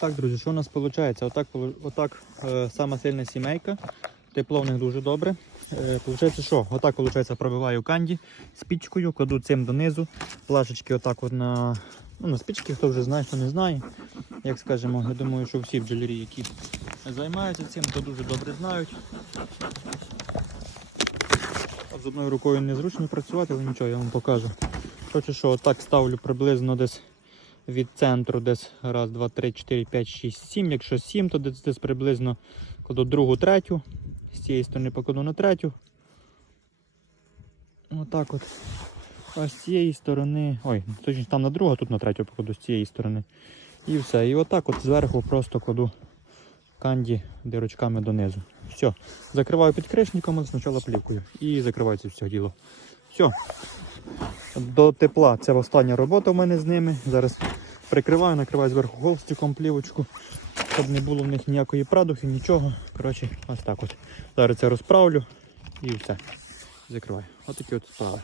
Так, друзі, що у нас виходить? Отак, отак е, сама сильна сімейка. Тепло в них дуже добре. Е, Получається, що? Отак виходить, пробиваю канді спічкою, кладу цим донизу. Плашечки отак от на, ну, на спічки, хто вже знає, хто не знає. Як скажемо, я думаю, що всі бджолярі, які займаються цим, то дуже добре знають. З одною рукою незручно працювати, але нічого, я вам покажу. Коротше, що отак ставлю приблизно десь від центру, десь раз, два, три, чотири, п'ять, шість, сім. Якщо сім, то десь, десь приблизно кладу другу, третю. З цієї сторони покладу на третю. Отак от. А з цієї сторони. Ой, точніше там на другу, а тут на третю покладу з цієї сторони. І все. І отак от зверху просто кладу канді дирочками донизу. Все. Закриваю підкришником, спочатку плівкою. І закриваю це все діло. Все. До тепла це остання робота в мене з ними. Зараз прикриваю, накриваю зверху холстиком плівочку, щоб не було в них ніякої прадухи, нічого. Коротше, ось так от. Зараз це розправлю і все. Закриваю. Ось такі от справи.